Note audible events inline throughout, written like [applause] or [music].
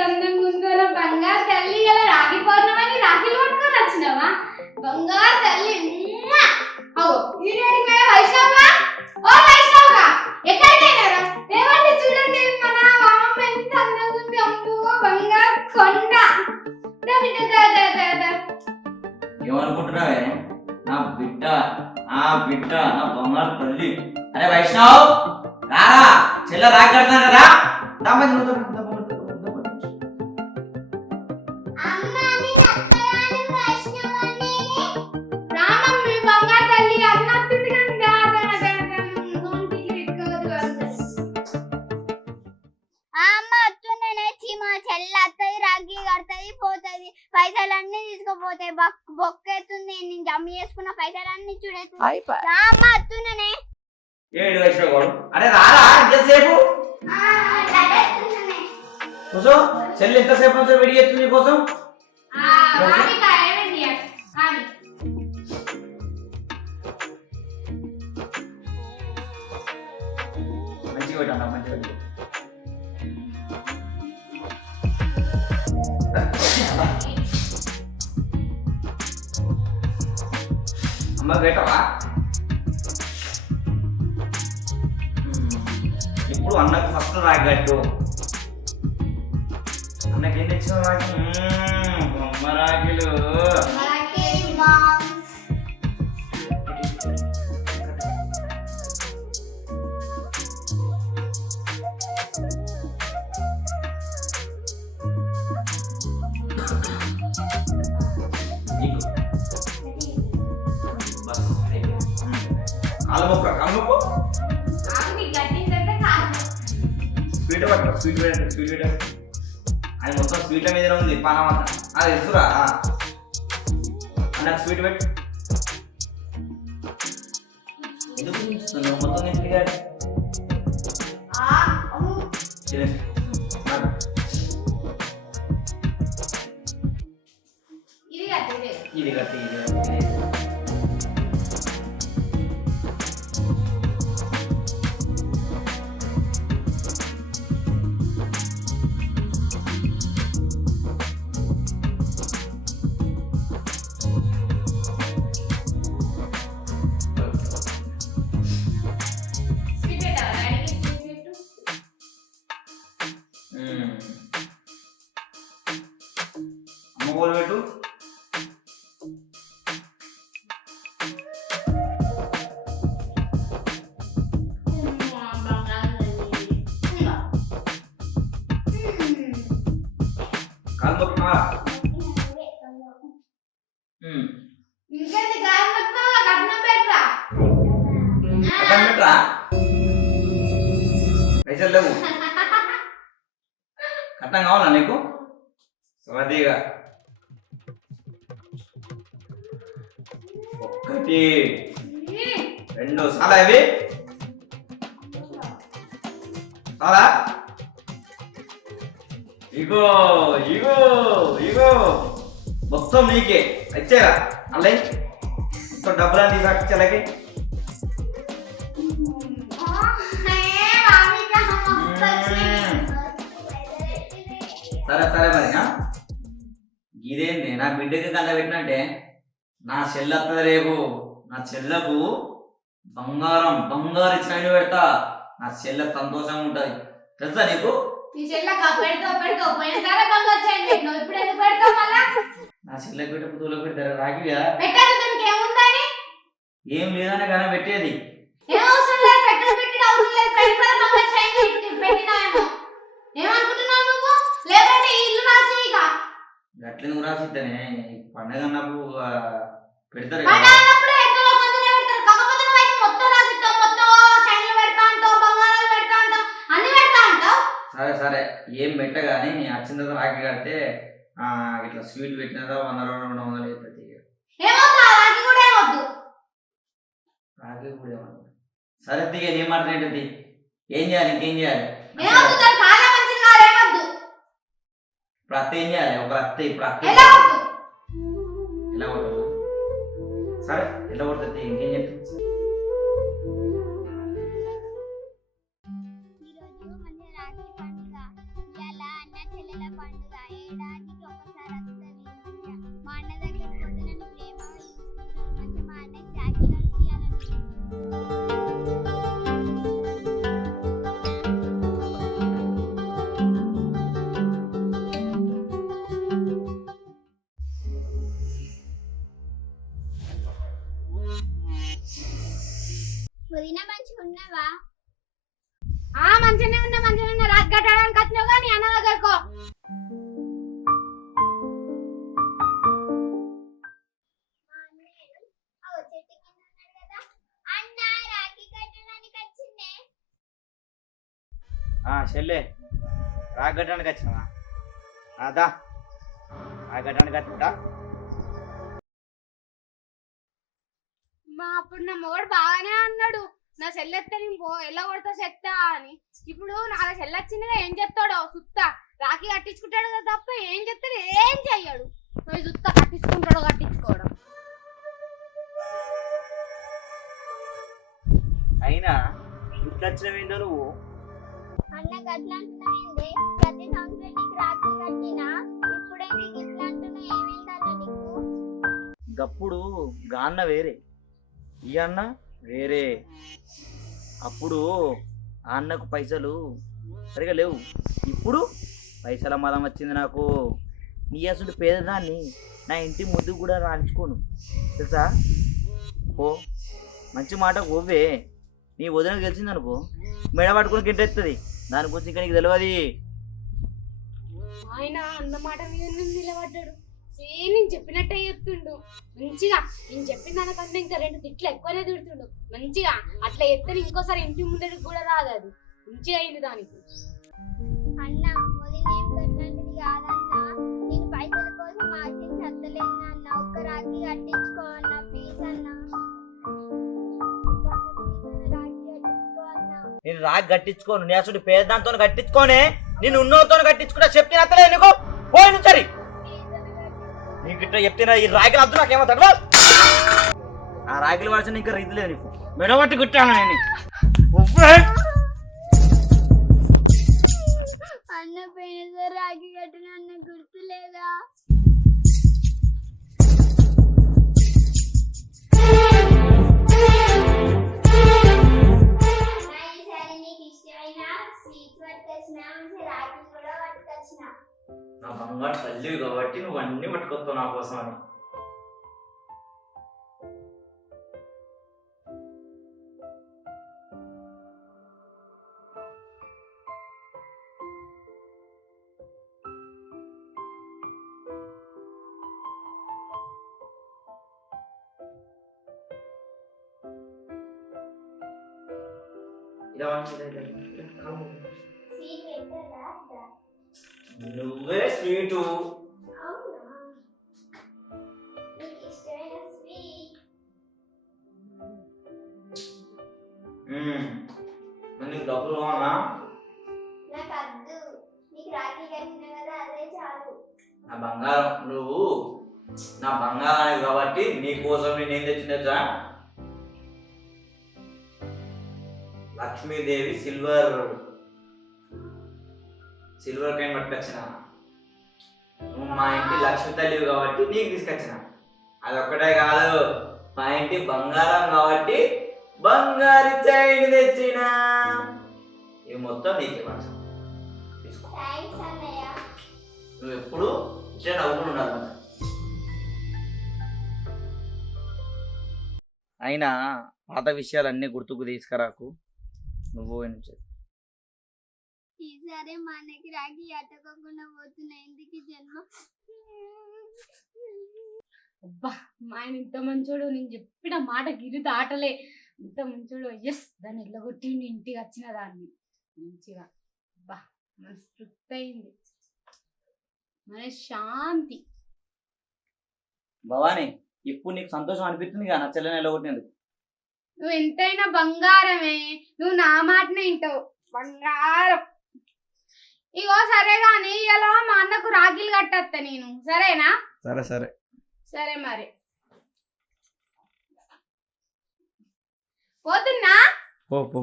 ఎంత అందంగా బంగారు తల్లి ఇలా రాఖీ పౌర్ణమని రాఖీలు పట్టుకొని వచ్చినావా? బంగారు తల్లి అగో ఈడేడి పోయా వైష్ణవా ఓ వైష్ణవగా ఎక్కడికైనారా ఏమండి చూడండి మన మామమ్మ ఎంత అందంగా ఉంది. అమ్మో బంగారు కొండ. ఏమనుకుంటున్నావే? నా బిడ్డ నా బిడ్డ నా బంగారు తల్లి. అరే వైష్ణవ్ రారా. చెల్ల రాకి కడతాను అత్తది రాగి కడుతుంది పోతుంది పైసలన్నీ తీసుకుపోతాయి. బొక్ బొక్కెత్తుంది నేను జమ చేసుకున్న పైసలన్నీ చూడేస్తుంది ఆ అమ్మ వస్తుందనే ఏడు వైష్ణవ్ గౌడు అరే రారా ఎంతసేపు కూర్చో చెల్లి ఎంతసేపు నుంచి వెడి చేస్తుంది కోసం ఆ రాణిక ఏమైంది రాణి. మంచిగా మంచిగా అమ్మ పెట్టవా ఇప్పుడు అన్నకు ఫస్ట్ రాగట్టు అన్నకి ఏం తెచ్చిన రాగి బొమ్మ రాగిలు. పట్టు స్వీట్ పెట్టండి స్వీట్ పెట్టండి అది మొత్తం స్వీట్ల మీదనే ఉంది పానం అంతా. అది తెలుసురా. అన్నకు స్వీట్ పెట్టు. ఎందుకు చూస్తున్నావు మొత్తం ఎందుకు పైసలు లేవు కట్టం కావాలా నీకు స్వాదిగా ఒక్కటి రెండు చాలా ఇవి చాలా ఇగో ఇగో ఇగో. మొత్తం నీకే వచ్చేరా. అల్లే. మొత్తం డబ్బులు అలాగే సరే సరే మరి ఇదేంటి? నా బిడ్డకి కళ్ళ పెట్టినట్టే. నా చెల్లత్త రేపు నా చెల్లకు బంగారం బంగారు ఇచ్చిన పెడతా. నా చెల్లె సంతోషంగా ఉంటుంది. తెలుసా నీకు? నీ చెల్లెక పెడతావు పెడతావు. పోయినసారి బంగారు చైన్ పెట్టినావు ఇప్పుడు ఎందుకు పెడతావు మళ్ళా? నా చెల్లెకి పెట్టే పుతులకు పెడతారు? దానికి ఏముందని ఏం లేదనే కానీ పెట్టేది. ఏం అవసరం లేదు పెట్టదు పెట్టిన అవసరం లేదు. పెట్టినాయేమో ఏమనుకుంటున్నావు నువ్వు? లేదంటే ఈ ఇల్లు రాసి ఇక. గట్ల నువ్వు రాసిద్దనే పండగ అన్నప్పుడు పెడతారు కదా. అన్నప్పుడు ఎక్కడో కొంతనే పెడతారు కాకపోతే నువ్వైతే మొత్తం రాసిస్తావు మొత్తం చైన్లు పెడతా అంటావు బంగారాలు పెడతా అంటావు అన్ని పెడతా అంటావు సరే సరే. ఏం పెట్టగాని వచ్చిన తర్వాత రాగి కడితే ఇట్లా స్వీట్ పెట్టినారా వంద రెండు వందలు అవుతుంది రాకి కూడా ఏమన్నా సరే దిగ ఏం మాట్లాడేది ఏం చేయాలి ఇంకేం చేయాలి? ఇప్పుడు అత్త ఏం చేయాలి? ఒక అత్త ఇప్పుడు అత్త ఎలా కొడుతుంది సరే ఎలా కొడుతుంది ఇంకేం చెప్పు. ఉన్నావా ఆ మంచిగానే ఉన్నా మంచిగానే ఉన్నా. రాగి కట్టడానికి వచ్చినావు కానీ అన్న దగ్గరకో చెల్లె వచ్చినావా? అదా రాగట్టడానికి వచ్చిందా మా అప్పుడు నా మొగడు బాగానే అన్నాడు. నా చెల్లెత్తే నేను పో ఎలా కొడతా చెత్తా అని. ఇప్పుడు నా చెల్లొచ్చిందిగా ఏం చెప్తాడో సుత్తా. రాఖీ కట్టించుకుంటాడు కదా తప్ప ఏం చెప్తాడు? ఏం చెయ్యడు. పోయి సుత్తా కట్టించుకుంటాడో కట్టించుకోవడం. అయినా ఇట్లా వచ్చినవేందో నువ్వు? అన్న గట్ల అంటున్నావేంది ప్రతి సంవత్సరం నీకు రాఖీ కట్టినా ఇప్పుడే నీకు ఏమైందన్న నీకు? గప్పుడు గాన్న వేరే. ఈ అన్న వేరే అప్పుడు ఆ అన్నకు పైసలు సరిగా లేవు. ఇప్పుడు పైసల మదం వచ్చింది నాకు. నీ అసలు పేదదాన్ని నా ఇంటి ముందు కూడా రాణించుకోను. తెలుసా? ఓ మంచి మాట ఓవే నీ వదిన గెలిచింది అనుకో మెడ పట్టుకుని గిట్టెత్తది దాని గురించి ఇంకా నీకు తెలియదు ఆయన అన్న మాట మీద నిలబడ్డాడు. నేను చెప్పినట్టే చెప్తుండు. మంచిగా నేను చెప్పిన దానికంటే ఇంకా రెండు తిట్లు ఎక్కువనే తిడుతుండు. మంచిగా అట్లా ఎత్తే ఇంకోసారి ఇంటి ముందరికి కూడా రాదు అది. మంచిగా అయింది దానికి. అన్న వదిన ఏం కట్టినది కాదన్న. నేను పైసల కోసం ఆశించి చద్దలేను అన్న. ఒక్క రాఖీ కట్టించుకో అన్న ప్లీజ్ అన్న. నేను రాగి కట్టించుకోను. నీ అసలు పేదదాంతో కట్టించుకోనే? నేను ఉన్నోతో కట్టించుకుంటా చెప్తే అత్తలే నీకు? పోయి నుంచరి. ప్లీజ్ అన్న కట్టించుకో. నీకు ఇట్లా చెప్తే ఈ రాగిలు వద్దు నాకేమో తడవా ఆ రాగిలు పడిచిన ఇంకా రీతి లేదు నీకు. మెడబట్టి కుట్టాను నేను ఉవ్వే. అన్న పోయినసారి రాఖీ కట్టిన అన్న స్వీట్స్ పట్టుకొచ్చిన కూడా పట్టుకొచ్చిన నా బంగారు తల్లివి కాబట్టి నువ్వు అన్ని పట్టుకొస్తావు నా కోసం అని. ఇలా వండి, నువ్వే స్వీటు. నీకు స్వీట్ డబ్బులు కావాలా నాకు అద్దు నీకు రాఖీ కదా అదే చాలు నా బంగారం నువ్వు నా బంగారానికి కాబట్టి నీ కోసం నేను ఏం తెచ్చినచ్చా లక్ష్మీదేవి సిల్వర్ సిల్వర్ కైన్ పట్టుకొచ్చిన. నువ్వు మా ఇంటి లక్ష్మీ తల్లివి కాబట్టి నీకు తీసుకొచ్చిన. అదొక్కటే కాదు మా ఇంటి బంగారం కాబట్టి బంగారు చైన్ తెచ్చిన. ఇవి మొత్తం నీకే తీసుకో. అన్నయ్య. నువ్వు ఎప్పుడు ఇట్లా నవ్వుకుని ఉండాలి మరి. అయినా పాత విషయాలన్నీ గుర్తుకు తీసుకురాకు. నువ్వు నుంచి. ఈసారి మా అన్నకి రాఖీ అట్టకోకుండా పోతున్నా. ఎందుకు జన్మ? అబ్బా మా ఆయన ఇంత మంచోడు నేను చెప్పిన మాట గిరి దాటలే. ఇంత మంచోడు ఎస్ దాన్ని ఎల్లగొట్టిండి ఇంటికి వచ్చిన దాన్ని. మంచిగా. అబ్బా మనసు తృప్తి అయింది. మన శాంతి. భవాని ఇప్పుడు నీకు సంతోషం అనిపిస్తుంది కదా? నా చెల్లెని ఎల్లగొట్టినందుకు. నువ్వు ఎంతైనా బంగారమే. నువ్వు నా మాటనే వింటావు. బంగారం. ఇగో సరే కానీ ఇలా మా అన్నకు రాఖీలు కట్టత్తా నేను. సరేనా? సరే సరే. సరే మరి. పోతున్నా? పో పో.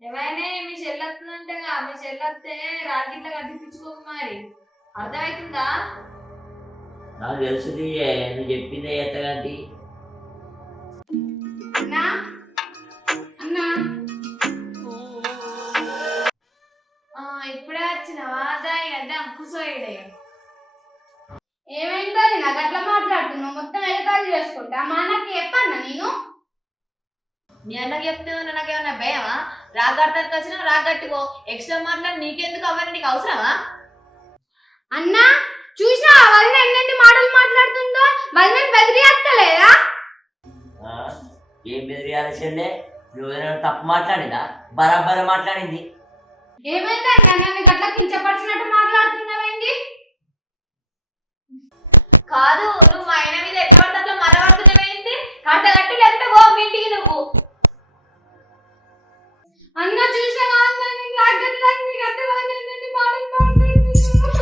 ఏమైనా మీ చెల్లె చెల్లెత్తుందంటే మీ చెల్లెత్తే రాగిట్ల కట్టించుకోకు మరి. అర్థమవుతుందా నాకు తెలుసుది నువ్వు చెప్పిందే ఎత్తగంటి అన్నా అన్నా మీ అన్నకి చెప్తే ఉన్నా నాకేమన్నా భయమా? రాగడతానికి వచ్చినా రాగట్టుకో ఎక్స్ట్రా మాట్లాడి నీకెందుకు అవన్నీ? నీకు అవసరమా? అన్నా చూసినా వదిన ఎన్నెన్ని మాటలు మాట్లాడుతుందో? వదిన బెదిరియత్తలేదా? ఆ? ఏం బెదిరియాలి చెల్లె తప్పు మాట్లాడిందా? బరాబర్ మాట్లాడింది. ఏమైందన్నా నన్ను గట్ల కించపరిచినట్టు మాట్లాడుతున్నావేంటి కాదు నువ్వు మా ఆయన మీద ఎట్లా పడితే అట్లా మరవడుతున్నావేంటి కట్ట కట్టి లేకుంటే ఓ మీ ఇంటికి నువ్వు. అన్న చూసినా కాదు నేను రాగట్లేదు నీకు అత్త వదిన ఎన్నెన్ని మాటలు మాట్లాడుతున్నావు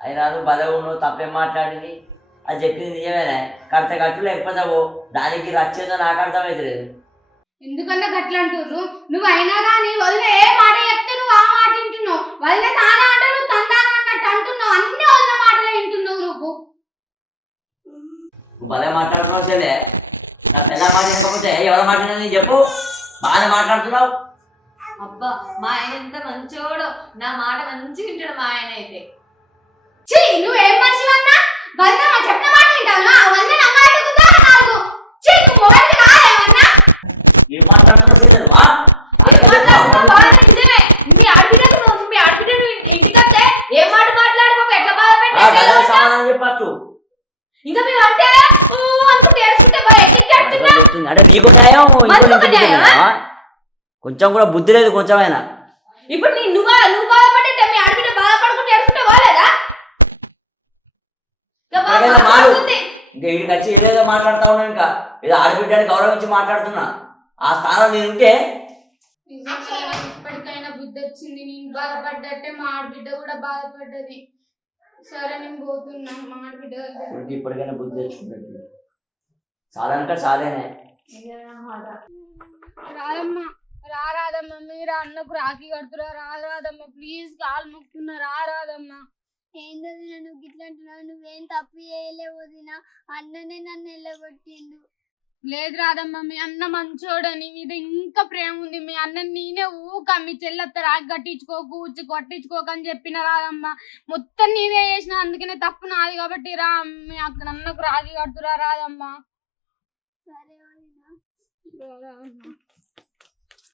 అయినా నువ్వు బలవు నువ్వు తప్పేం మాట్లాడింది? అది చెప్పింది నిజమేనే. కడత కట్టు లేకపోతే ఓ దానికి రచ్చేదో నాకు అర్థమవుతలేదు ఎందుకన్నా గట్ల అంటుర్రు? నువ్వు అయినా కానీ వదిన ఏ మాట చెప్తే నువ్వు ఆ మాట వింటున్నావు? వదిన తానా అంటే నువ్వు తందానా అన్నట్టు అంటున్నావు? అన్ని వదిన మాటలే వింటున్నావు నువ్వు. భలే మాట్లాడుతున్నావు చెల్లె. నా పెద్ద మాట వినకపోతే ఎవరు మాట్లాడినది చెప్పు? బాగానే మాట్లాడుతున్నావు. అబ్బా మా ఆయన ఎంత మంచోడు. నా మాట మంచిగా వింటాడు మా ఆయన అయితే. ఛీ నువ్వు ఏం మనిషివన్నా వదిన మా చెప్పిన మాట వింటావునా? ఆ వదిన నా మాట కుదా. నాకు ఛీ నువ్వు మొబైల్ కాదేమన్నా ఏం మాట్లాడుతున్నావు చెల్లె నువ్వు, ఆ? ఏం మాట్లాడుతున్నావు బాగా నిజమే మీ ఆడబిడ్డకు నువ్వు మీ ఆడబిడ్డ నువ్వు ఇంటికి వస్తే ఏం మాట మాట్లాడి పాపం ఎట్లా బాధ ఆ, పెట్టావు గదే సమాధానం చెప్పచ్చు ఇంకా మేము అంటే ఊ అనుకుంటే ఏడుచుకుంటే బాగా ఎక్కి ఆడుతున్నా చెప్తుంది. అంటే నీకు న్యాయం ఇంకో మనకు నీకు న్యాయమా? న్యాయమా? కొంచెం కూడా బుద్ధి లేదు కొంచెమైనా ఇప్పుడు నీ నువ్వు నువ్వు బాధపడితే మీ ఆడబిడ్డ బాధపడుకుంటే ఏడుచుకుంటే పోలేదా ఇంకా వీడికి వచ్చి ఏదేదో మాట్లాడుతా ఉన్నాను ఇంకా. ఏదో ఆడబిడ్డని గౌరవించి మాట్లాడుతున్నా. ఆ స్థానం నేను ఉంటే. ఇప్పటికైనా బుద్ధి వచ్చింది. నేను బాధపడ్డట్టే మా ఆడబిడ్డ కూడా బాధపడ్డది. సరే నేను పోతున్నా మా ఆడబిడ్డ ఇప్పటికైనా బుద్ధి తెచ్చుకున్నట్టు చాలా ఇంకా చాలేనే రాదమ్మ రా రాదమ్మ మీరు అన్నకు రాఖీ కడుతురా రా రాదమ్మ ప్లీజ్ కాలు మొక్కుతున్నా రా రాదమ్మ ఏందో నువ్వు గిట్ల అంటున్నావు నువ్వేం తప్పు చేయలేవు వదిన అన్ననే నన్ను వెళ్ళగొట్టిండు లేదు రాదమ్మ మీ అన్న మంచోడని మీద ఇంకా ప్రేమ ఉంది మీ అన్న నేనే ఊక మీ చెల్లెత్త రాగి కట్టించుకోకు ఉచ్చి కొట్టించుకోకు అని చెప్పిన రాదమ్మ మొత్తం నీదే చేసిన అందుకనే తప్పు నాది కాబట్టి రా మీ అక్కడ అన్నకు రాగి కడుతురా రాదమ్మ సరే [laughs] వదిన రాదమ్మ.